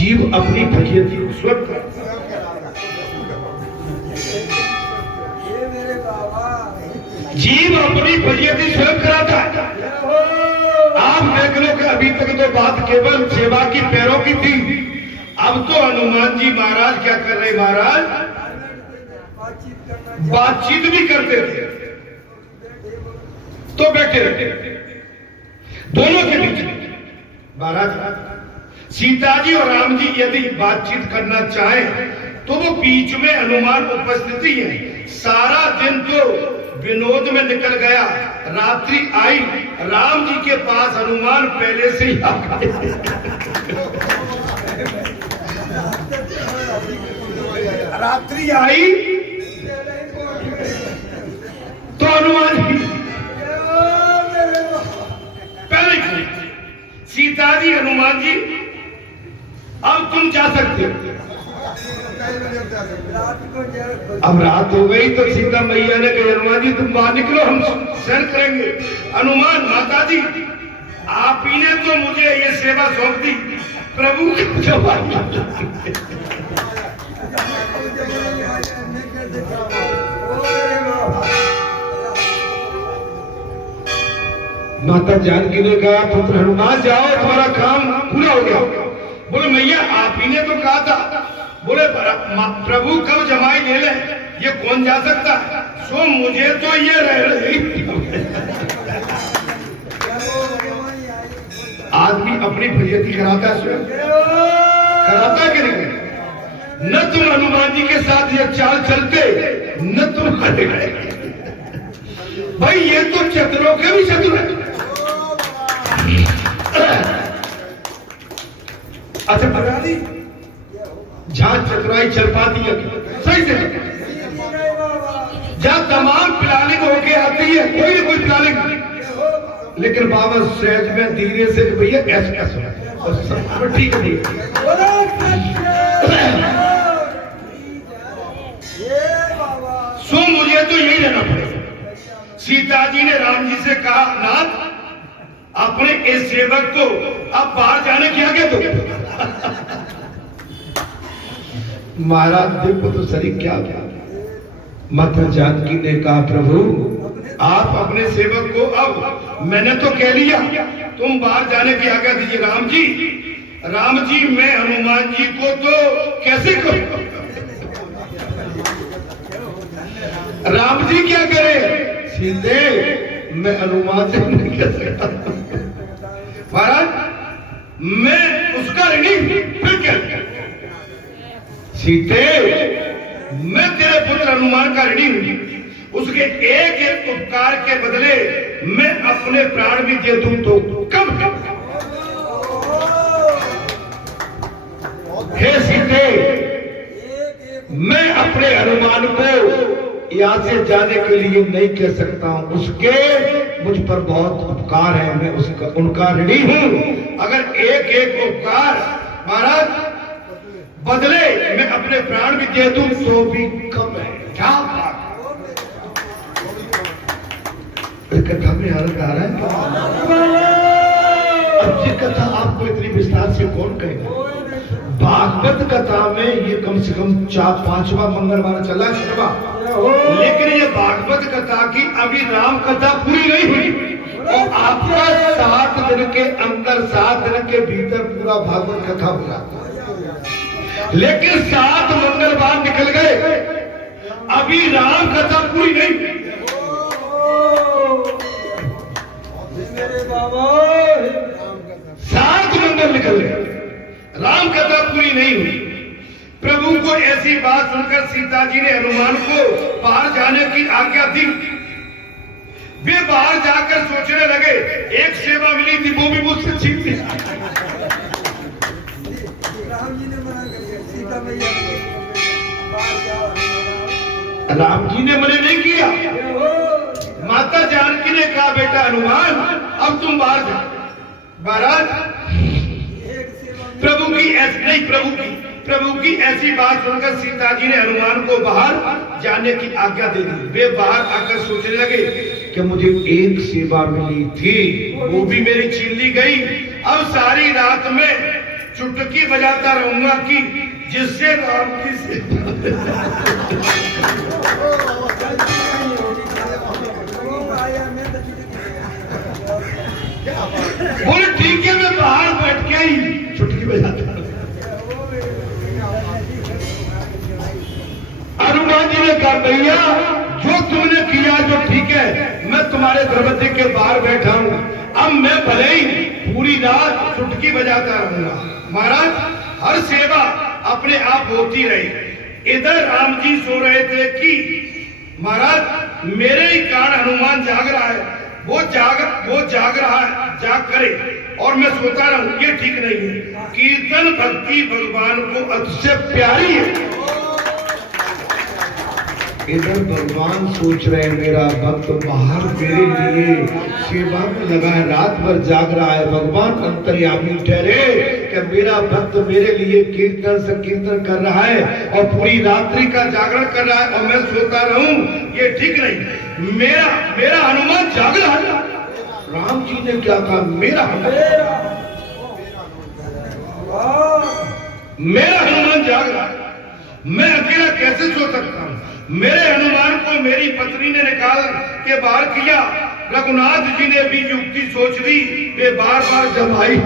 जीव अपनी फजीयत को स्वयं कर। जीव अपनी फजीयत स्वयं कराता है। आप देख लो कि अभी तक तो बात केवल सेवा की पैरों की थी, अब तो हनुमान जी महाराज क्या कर रहे? महाराज बातचीत भी करते थे, तो बैठे रहते दोनों के बीच महाराज सीता जी और राम जी यदि बातचीत करना चाहें तो वो बीच में हनुमान उपस्थिति है। सारा दिन तो विनोद में निकल गया, रात्रि आई, राम जी के पास हनुमान पहले से ही आ गए। रात्रि आई तो हनुमान जी पहले सीता जी हनुमान जी अब तुम जा सकते हो। अब रात हो गई तो सीता मैया ने कहा हनुमान जी तुम बाहर निकलो, हम सैर करेंगे। हनुमान माता जी आप ही ने तो मुझे ये सेवा सौंप दी, प्रभु की जवाब माता जानकी ने कहा पुत्र हनुमान जाओ, तुम्हारा काम पूरा हो गया। बोले मैया आप ही ने तो कहा था। बोले प्रभु कब जमाई ले ले, ये कौन जा सकता? सो मुझे तो ये रह रही। आदमी अपनी फजीयती कराता है, स्वयं कराता कि नहीं? न तुम हनुमान जी के साथ ये चाल चलते, न तुम हटे गए। भाई ये तो चतुरों के भी चतुर है। अच्छा बराली जहां चतुराई चल पाती है सही से, जहां तमाम प्लानिंग होके आती है, कोई ना कोई प्लानिंग, लेकिन बाबा सहज में धीरे से भैया ऐसे कैसे ठीक नहीं। सो मुझे तो यही रहना पड़ेगा। सीता जी ने राम जी से कहा नाथ अपने इस सेवक को अब बाहर जाने की आगे दो। महाराज देखो तो सरी क्या क्या। माता जानकी ने कहा प्रभु आप अपने सेवक को, अब मैंने तो कह लिया, तुम बाहर जाने की आज्ञा दीजिए। राम जी मैं हनुमान जी को तो कैसे करूं? राम जी क्या करे? सीधे मैं हनुमान से नहीं कह सकता। महाराज मैं उसका ऋणी, फिर क्या? सीते मैं तेरे पुत्र हनुमान का ऋणी हूं, उसके एक एक उपकार के बदले मैं अपने प्राण भी दे दूं तो कम कम। हे सीते मैं अपने हनुमान को यहाँ से जाने के लिए नहीं कह सकता हूं, उसके मुझ पर बहुत उपकार है, मैं उसका उनका ऋणी हूं। अगर एक एक उपकार महाराज बदले मैं अपने प्राण भी दे दूं तो भी कम है। क्या बात? कथा में हालत आ रहा है। अब ये कथा आपको इतनी विस्तार से कौन कहेगा? भागवत कथा में ये कम से कम 4-5वां मंगलवार चला है, लेकिन ये भागवत कथा की अभी राम कथा पूरी नहीं हुई और आपका 7 दिन के अंदर 7 दिन के भीतर पूरा भागवत कथा हो जाता है। लेकिन 7 मंगलवार निकल गए, अभी राम कथा पूरी नहीं। सात मंगल निकल गए, राम कथा पूरी नहीं हुई। प्रभु को ऐसी बात सुनकर सीता जी ने हनुमान को बाहर जाने की आज्ञा दी। वे बाहर जाकर सोचने लगे, एक सेवा मिली थी वो भी मुझसे छीन ली। राम जी ने मना कर दिया, सीता मैया राम जी ने मना नहीं किया। माता जानकी ने कहा बेटा हनुमान अब तुम बाहर जाओ। महाराज प्रभु की ऐसी बात सुनकर सीता जी ने हनुमान को बाहर जाने की आज्ञा दे दी। वे बाहर आकर सोचने लगे कि मुझे एक सेवा मिली थी वो भी मेरी छीन ली गई। अब सारी रात में चुटकी बजाता रहूंगा कि जिससे राम की बोले ठीक है, मैं बाहर बैठ के ही चुटकी बजाता। हनुमान जी ने कहा भैया जो तुमने किया जो ठीक है, मैं तुम्हारे दरवाजे के बाहर बैठा हूं, अब मैं भले ही पूरी रात चुटकी बजाता रहूंगा। महाराज हर सेवा अपने आप होती रही। इधर राम जी सो रहे थे कि महाराज मेरे ही कारण हनुमान जाग रहा है, वो जाग रहा है, जाग करे और मैं सोता रहूं, ये ठीक नहीं है। कीर्तन भक्ति भगवान को अतिशय प्यारी है। इधर भगवान सोच रहे हैं मेरा भक्त बाहर मेरे लिए सेवा में लगा है, रात भर जाग रहा है। भगवान अंतर्यामी ठहरे कि मेरा भक्त मेरे लिए कीर्तन संकीर्तन कर रहा है और पूरी रात्रि का जागरण कर रहा है और मैं सोता रहूं, ये ठीक नहीं। मेरा हनुमान जाग रहा है। राम जी ने क्या कहा? मेरा हनुमान जाग रहा है, मैं अकेला कैसे सो सकता हूं? मेरे हनुमान को मेरी पत्नी ने निकाल के बाहर किया। रघुनाथ जी ने भी युक्ति सोच ली, वे बार बार जमाई।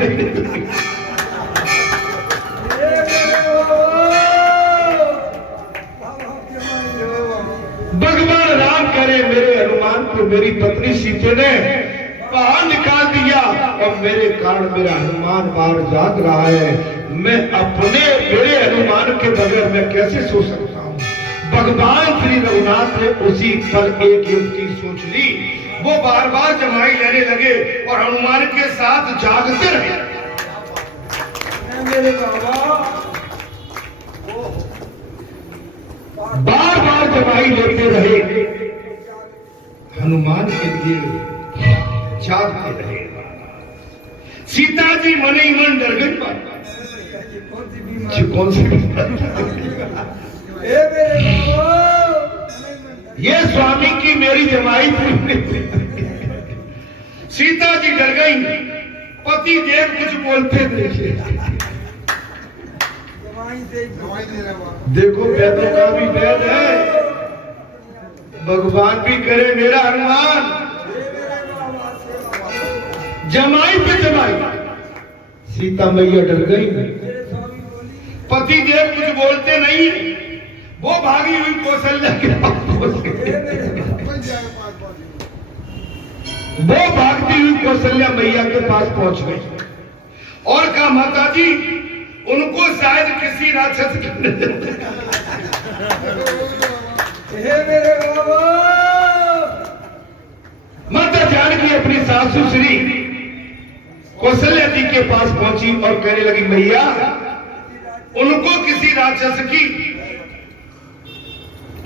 भगवान राम करे मेरे हनुमान को मेरी पत्नी सीते ने बाहर निकाल दिया और मेरे कारण मेरा हनुमान बाहर जाग रहा है। मैं मेरे हनुमान के बगैर मैं कैसे सो सकता हूं? भगवान श्री रघुनाथ ने उसी पर एक युक्ति सोच ली। वो बार बार जमाई लेने लगे और हनुमान के साथ जागते रहे। बार बार जमाई लेते रहे, हनुमान के लिए जागते रहे। सीता जी मन ही मन डर गई। कौन सी ये स्वामी की मेरी जमाई थी। सीता जी डर गई। पति देव कुछ बोलते थे। देखो वैदों का भी वेद है, भगवान भी करे मेरा हनुमान। जमाई पे जमाई। सीता मैया डर गई। पति देव कुछ बोलते नहीं, वो भागी हुई कौशल्या के पास पहुंच गई। वो भागती हुई कौशल्या मैया के पास पहुंच गई और कहा माता जी उनको शायद किसी राक्षस माता जानकी अपनी सासू श्री कौशल्या जी के पास पहुंची और कहने लगी मैया उनको किसी राक्षस की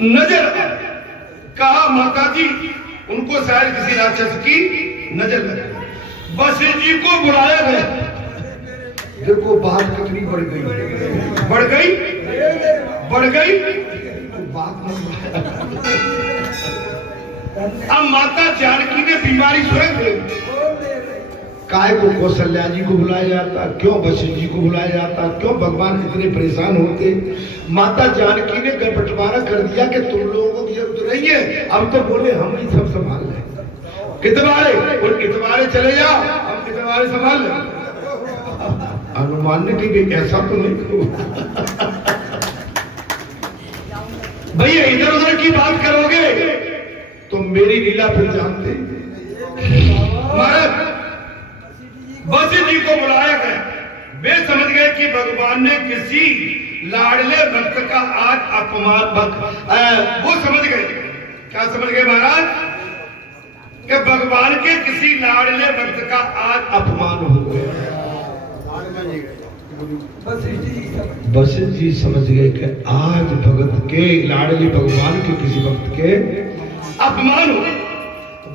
नजर। कहा माता जी उनको शायद किसी राक्षस की नजर लगी। वशिष्ठ जी को बुलाया गया। देखो बात कितनी बढ़ गई, बढ़ गई, बढ़ गई तो बात नहीं। अब माता जानकी ने बीमारी स्वयं ली। काय को कौशल्या जी को बुलाया जाता, क्यों वशिष्ठ जी को बुलाया जाता, क्यों भगवान इतने परेशान होते? माता जानकी ने बंटवारा कर दिया कि तुम लोगों की जरूरत नहीं है, अब तो बोले हम ही सब संभाल लें। कितवारे चले जाओ, हम कितवारे संभाल लें। हनुमान ने कही ऐसा तो नहीं करो भैया, इधर उधर की बात करोगे तो मेरी लीला फिर जानते। महाराज वशिष्ठ जी को बुलाया गया। वे समझ गए कि भगवान ने किसी लाडले भक्त का आज अपमान वो समझ गए। क्या समझ गए महाराज? कि भगवान के किसी लाडले भक्त का आज अपमान हो गया। वशिष्ठ जी समझ गए कि आज भगत के लाडले भगवान के किसी भक्त के अपमान हो।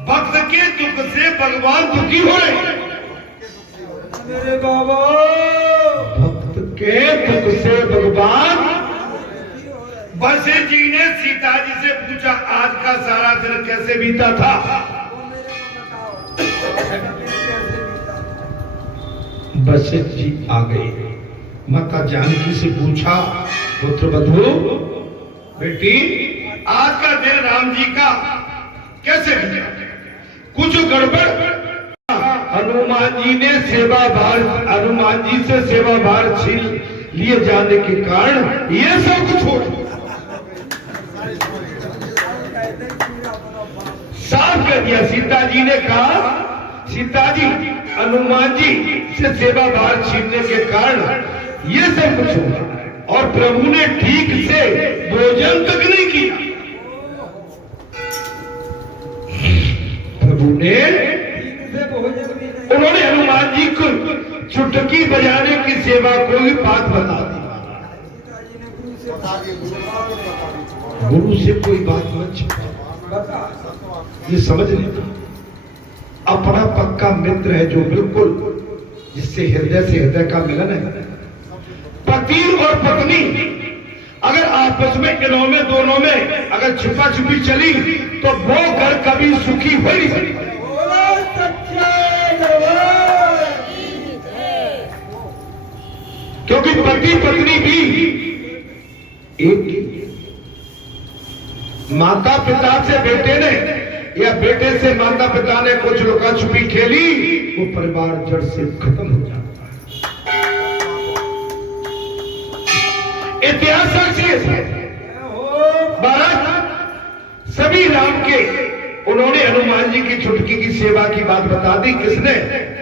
भक्त के दुख से भगवान दुखी हो रहे। मेरे बाबा भक्त के दुख से भगवान। वशिष्ठ जी ने सीता जी से पूछा आज का सारा दिन कैसे बीता था? वशिष्ठ जी आ गए। माता जानकी से पूछा, पुत्रवधू बेटी आज का दिन राम जी का कैसे गया? कुछ गड़बड़? हनुमान जी ने सेवा भार, हनुमान जी से सेवा भार छीन लिए जाने के कारण ये सब कुछ हो। साफ कर दिया। सीता जी ने कहा, सीता जी हनुमान जी से सेवा भार छीनने के कारण ये सब कुछ हुआ और प्रभु ने ठीक से भोजन तक नहीं किया। प्रभु ने, उन्होंने हनुमान जी को चुटकी बजाने की सेवा को भी बात बता दी। गुरु से कोई बात मत छिपा, ये समझ लेना। अपना पक्का मित्र है जो बिल्कुल जिससे हृदय से हृदय का मिलन है। पति और पत्नी अगर आपस में इनों में दोनों में अगर छुपा छुपी चली तो वो घर कभी सुखी हो नहीं सकती। क्योंकि पति पत्नी भी एक, माता पिता से बेटे ने या बेटे से माता पिता ने कुछ लुका छुपी खेली, वो परिवार जड़ से खत्म हो जाता है। इतिहास साक्षी है। भारत सभी राम के, उन्होंने हनुमान जी की छुटकी की सेवा की बात बता दी। किसने?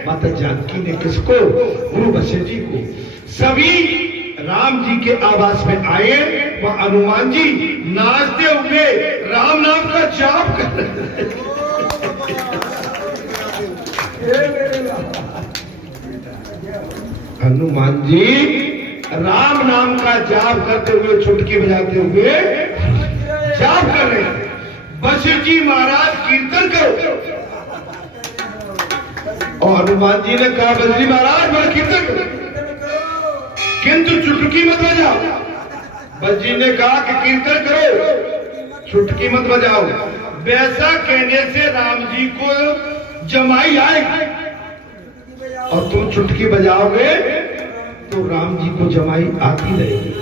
माता जानकी ने। किसको? गुरु वशिष्ठ जी को। सभी राम जी के आवास में आए, वह हनुमान जी नाचते हुए राम नाम का जाप कर रहे। हनुमान जी राम नाम का जाप करते हुए, छुटकी बजाते हुए जाप कर रहे हैं। वशिष्ठ जी महाराज कीर्तन करो, और हनुमान जी ने कहा वशिष्ठ जी महाराज बड़ा कीर्तन करो, किंतु चुटकी मत बजाओ। वशिष्ठ जी ने कहा कि कीर्तन करो, चुटकी मत बजाओ। वैसा कहने से राम जी को जमाई आएगी, और तुम चुटकी बजाओगे तो राम जी को जमाई आती रहेगी।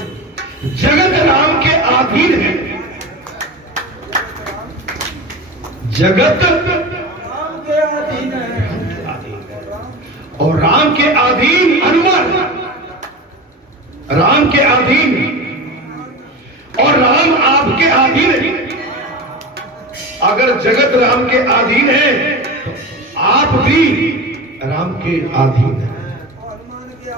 जगत राम के अधीन है, जगत राम के अधीन है, और राम के अधीन हनुमान, राम के अधीन, और राम आपके अधीन है। अगर जगत राम के अधीन है तो आप भी राम के अधीन है,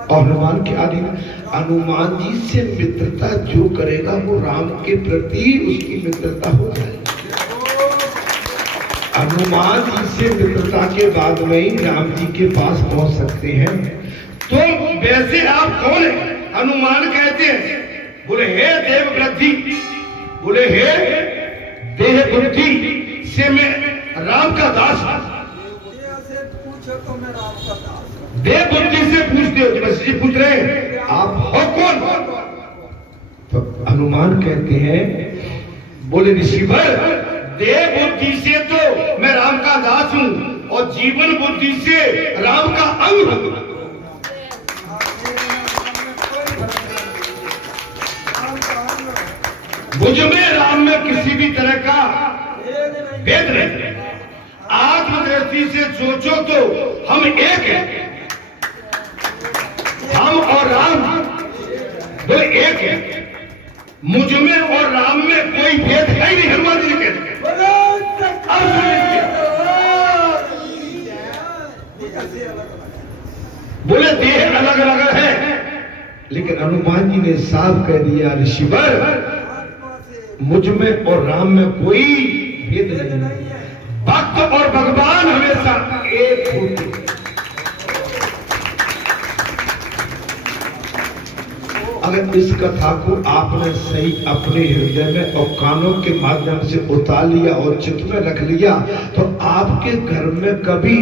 और हनुमान के अधीन। हनुमान जी से मित्रता जो करेगा वो राम के प्रति उसकी मित्रता हो जाएगी। हनुमान जी से मित्रता के बाद में ही राम जी के पास पहुंच सकते हैं। तो वैसे आप कौन है? हनुमान कहते हैं, बोले हे देव वृद्धि, बोले हे देह बुद्धि से मैं राम का दास। देव बुद्धि से पूछते हो, वशिष्ठ जी पूछ रहे हैं आप हो कौन? तो हनुमान कहते हैं, बोले ऋषिवर देव बुद्धि से तो मैं राम का दास हूं, और जीवन बुद्धि से राम का अंग हूं। मुझ में राम में किसी भी तरह का भेद नहीं। आत्मदृष्टि से सोचो तो हम एक हैं, हम और राम दो एक है। मुझ में और राम में कोई भेद है ही नहीं। हनुमान जी कहते हैं। बोले देह अलग अलग है, लेकिन हनुमान जी ने साफ कह दिया ऋषिवर मुझ में और राम में कोई भेद नहीं है। भक्त और भगवान हमेशा एक होते हैं। अगर इस कथा को आपने सही अपने हृदय में और कानों के माध्यम से उतार लिया और चित्त में रख लिया, तो आपके घर में कभी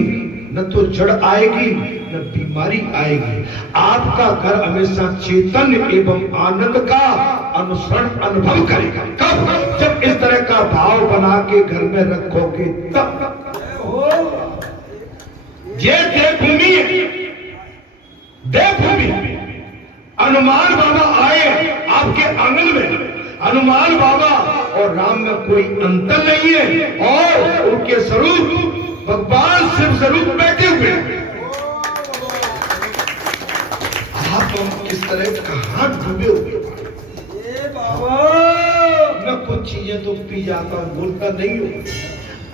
न तो जड़ आएगी न बीमारी आएगी। आपका घर हमेशा चैतन्य एवं आनंद का अनुसरण अनुभव करेगा। कब? जब इस तरह का भाव बना के घर में रखोगे तब। ये देवभूमि है, देवभूमि। हनुमान बाबा आए आपके आंगन में। हनुमान बाबा और राम में कोई अंतर नहीं है और उनके स्वरूप भगवान शिव स्वरूप बैठे हुए हैं। आप हम किस तरह कहां डूबे हुए। मैं कुछ चीजें तो पी जाता हूं, बोलता नहीं हूं।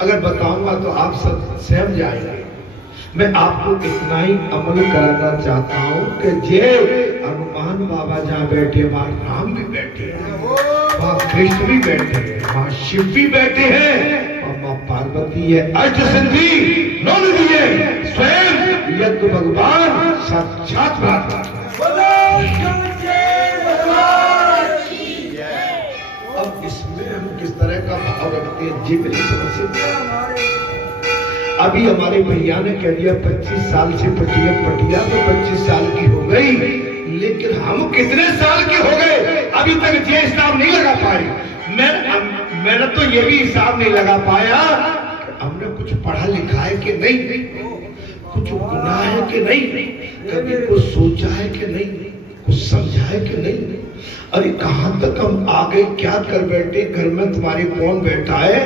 अगर बताऊंगा तो आप सब सहम जाएंगे। मैं आपको इतना ही अमल कराना चाहता हूं कि जय हनुमान बाबा जहां बैठे वहां राम भी बैठे हैं, वहां कृष्ण भी बैठे हैं, वहां शिव भी बैठे हैं और मां पार्वती है। अष्ट सिद्धि नौ निधि है, स्वयं यज्ञ भगवान साक्षात भगवान। अब इसमें हम किस तरह का भाव रखते हैं जी मेरी समझ। अभी हमारे भैया ने कह दिया 25 साल से पटिया तो 25 साल की हो गई, लेकिन हम कितने साल के हो गए अभी तक ये हिसाब नहीं लगा पाए। मैंने तो ये भी हिसाब नहीं लगा पाया हमने कुछ पढ़ा लिखा है कि नहीं, कुछ गुनाह है कि नहीं, कभी कुछ सोचा है कि नहीं, कुछ समझा है कि नहीं। अरे कहां तक हम आ गए, क्या कर बैठे। घर में तुम्हारे कौन बैठा है,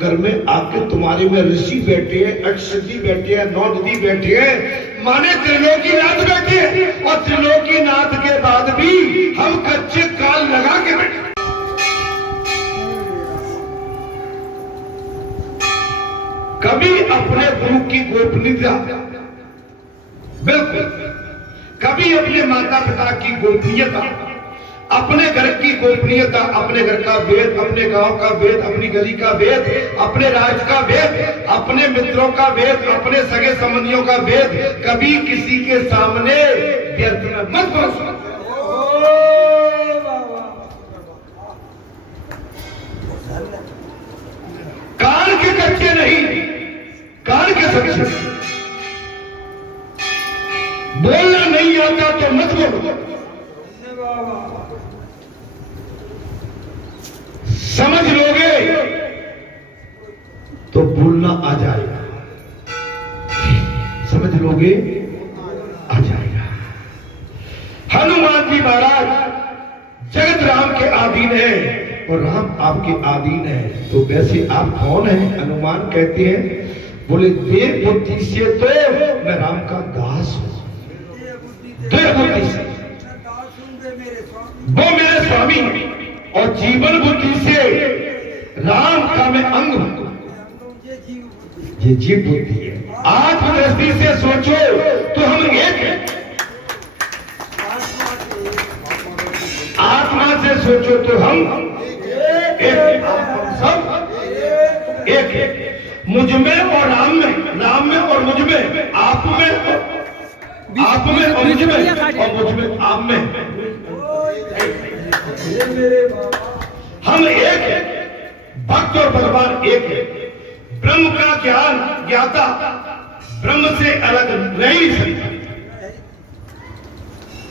घर में आके तुम्हारे में ऋषि बैठे हैं, अष्ट सिद्धि बैठे हैं, नौ निधि बैठे हैं, माने त्रिलोकीनाथ बैठे हैं और त्रिलोकीनाथ के बाद भी हम कच्चे काल लगा के बैठे। कभी अपने गुरु की गोपनीयता, बिल्कुल, कभी अपने माता पिता की गोपनीयता, अपने घर की गोपनीयता, अपने घर का वेद, अपने गांव का वेद, अपनी गली का वेद, अपने राज्य का वेद, अपने मित्रों का वेद, अपने सगे संबंधियों का वेद कभी किसी के सामने व्यर्थ में मत बोलो। कान के कच्चे नहीं, कान के सच्चे। बोलना नहीं आता तो मत बोलो, समझ लोगे तो बोलना आ जाएगा, समझ लोगे आ जाएगा। हनुमान जी महाराज जगत राम के अधीन है और राम आपके अधीन है, तो वैसे आप कौन हैं। हनुमान कहते हैं, बोले देव बुद्धि से तो मैं राम का दास हूं, देव बुद्धि से वो मेरे स्वामी है और जीवन बुद्धि से राम का मैं अंग हूं, ये जीव बुद्धि है। आत्म दृष्टि से सोचो तो हम एक हैं, आत्मा से सोचो तो हम एक, सब एक है। मुझ में और राम में और मुझ में, आप में और मुझ में, और मुझ में आप में, हम एक है। भक्त और भगवान एक है। ब्रह्म का ज्ञान ज्ञाता ब्रह्म से अलग रह नहीं सकता।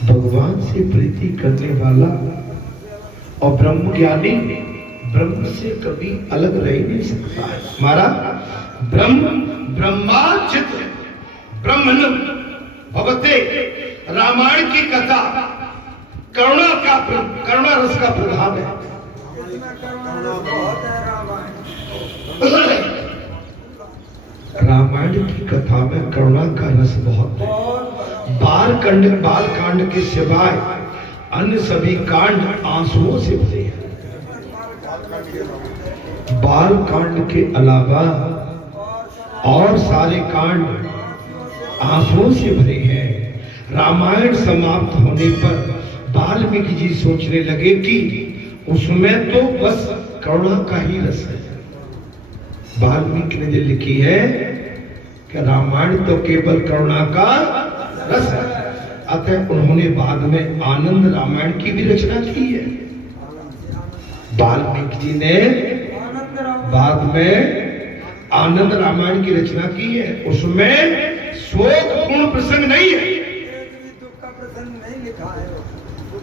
भगवान से प्रीति करने वाला और ब्रह्म ज्ञानी ब्रह्म से कभी अलग रह नहीं सकता है। हमारा ब्रह्म ब्रह्मा चित्त ब्रह्मन भवते। रामायण की कथा करुणा रस का प्रभाव है। रामायण की कथा में करुणा का रस बहुत है। बाल कांड के सिवाय अन्य सभी कांड आंसुओं से भरे हैं। बाल कांड के अलावा और सारे कांड आंसुओं से भरे हैं। रामायण समाप्त होने पर वाल्मीकि जी सोचने लगे कि उसमें तो बस करुणा का ही रस है। वाल्मीकि ने जो लिखी है कि रामायण तो केवल करुणा का रस है, अतः उन्होंने बाद में आनंद रामायण की भी रचना की है। वाल्मीकि जी ने बाद में आनंद रामायण की रचना की है। उसमें शोकपूर्ण प्रसंग नहीं है।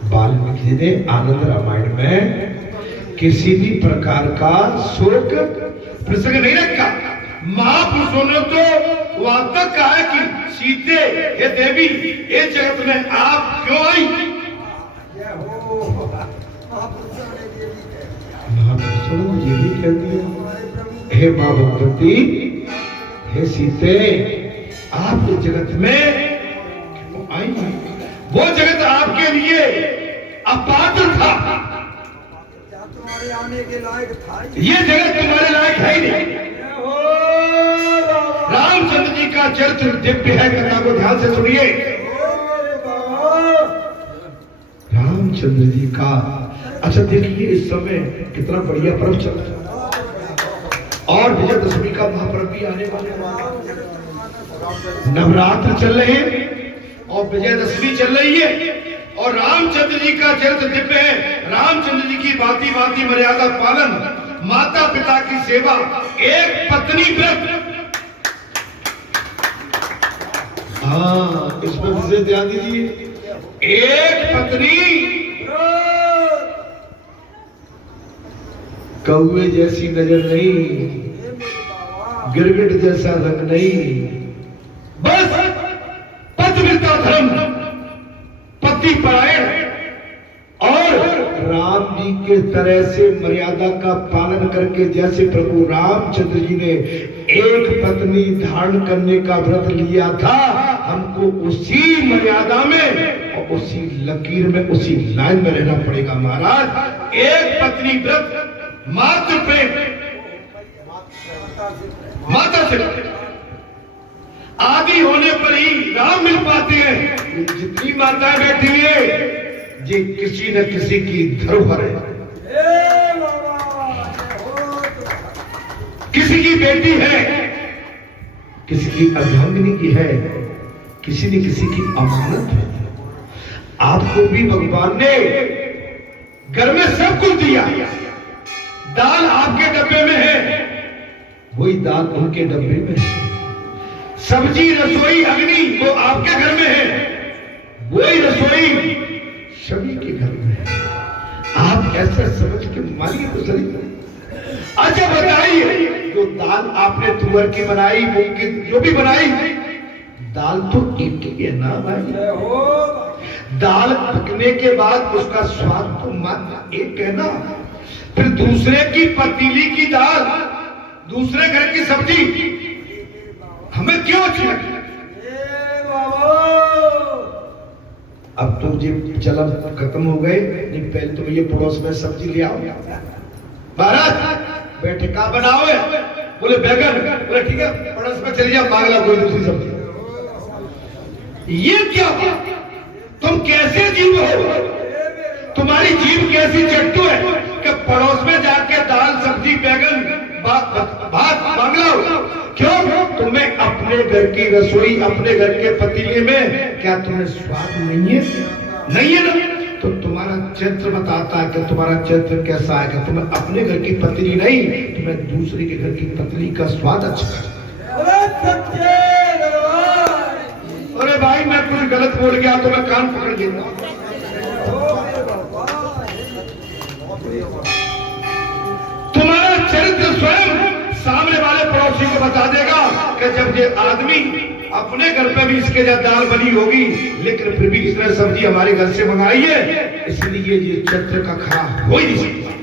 वाल्मीकि जी ने आनंद रामायण में किसी भी प्रकार का शोक प्रसंग नहीं रखा। महापुरुषों ने तो वहां तक कहा कि सीते हे देवी, ये जगत में आप क्यों आई, महापुरुषों ने ये भी कह दिया, हे माँ भगवती, हे सीते, आप इस जगत में क्यों आई? वो जगत आपके लिए अपात्र था, तुम्हारे आने के लायक था। ये जगत तुम्हारे लायक है ही नहीं। रामचंद्र जी का चरित्र दिव्य है, कथा को ध्यान से सुनिए। रामचंद्र जी का, अच्छा देखिए इस समय कितना बढ़िया पर्व चल रहा है, और विजयदशमी का महापर्व भी आने वाले, नवरात्र चल रहे हैं और विजयदशमी चल रही है, और रामचंद्र जी का चरित्र दिव्य है। रामचंद्र जी की भांति भांति मर्यादा पालन, माता पिता की सेवा, एक पत्नी व्रत। हाँ, इस पर विशेष ध्यान दीजिए। एक पत्नी, कौवे जैसी नजर नहीं, गिरगिट जैसा रंग नहीं, बस पतिव्रता धर्म, पति परायण, और राम जी के तरह से मर्यादा का पालन करके, जैसे प्रभु रामचंद्र जी ने एक पत्नी धारण करने का व्रत लिया था, हमको उसी मर्यादा में और उसी लकीर में, उसी लाइन में रहना पड़ेगा महाराज। एक पत्नी व्रत, मातृ प्रेम, माता से आदि होने पर ही राम मिल पाते हैं। जितनी माताएं बैठी हुई है, ये किसी न किसी की धरोहर है, किसी की बेटी है, किसी की अर्धांगिनी की है, किसी न किसी की अमानत है। आपको भी भगवान ने घर में सब कुछ दिया, दाल आपके डब्बे में है, वही दाल उनके डब्बे में है, सब्जी रसोई अग्नि वो आपके घर में है, वही रसोई सभी के घर में है। आप ऐसा समझ के मानिए तो सही। अच्छा बताइए, जो दाल आपने तुअर की बनाई, मूंग की जो भी बनाई, दाल तो एक ही है ना भाई। दाल पकने के बाद उसका स्वाद तो मात्र एक है ना। फिर दूसरे की पतीली की दाल, दूसरे घर की सब्जी हमें क्यों अच्छी लगती? अब तो जी चलन खत्म हो गए, नहीं पहले तो ये पड़ोस में सब्जी ले आओ, महाराज बैठे का बनाओ है, बोले बैगन, बोले ठीक है पड़ोस में चलिए मांग लो कोई दूसरी सब्जी। ये क्या बात? तुम कैसे जीव हो? तुम्हारी जीव कैसी चट्टू है कि पड़ोस में जाके दाल सब्जी बैगन भात मांग लो? क्यों? तुम्हें अपने घर की रसोई, अपने घर के पतीले में क्या तुम्हें स्वाद नहीं है? नहीं है ना? तो तुम्हारा चरित्र बताता है कि तुम्हारा चरित्र कैसा है कि तुम्हें अपने घर की पतीली नहीं, तुम्हें दूसरे के घर की पतीली का स्वाद अच्छा है। अरे भाई मैं कुछ गलत बोल गया तो मैं कान पकड़ लेता। तुम्हारा चरित्र स्वयं सामने वाले पड़ोसी को बता देगा कि जब ये आदमी अपने घर पे भी इसके जब दाल बनी होगी, लेकिन फिर भी इसने सब्जी हमारे घर से मंगाई है, इसलिए ये चरित्र का खरा हो ही नहीं सकता।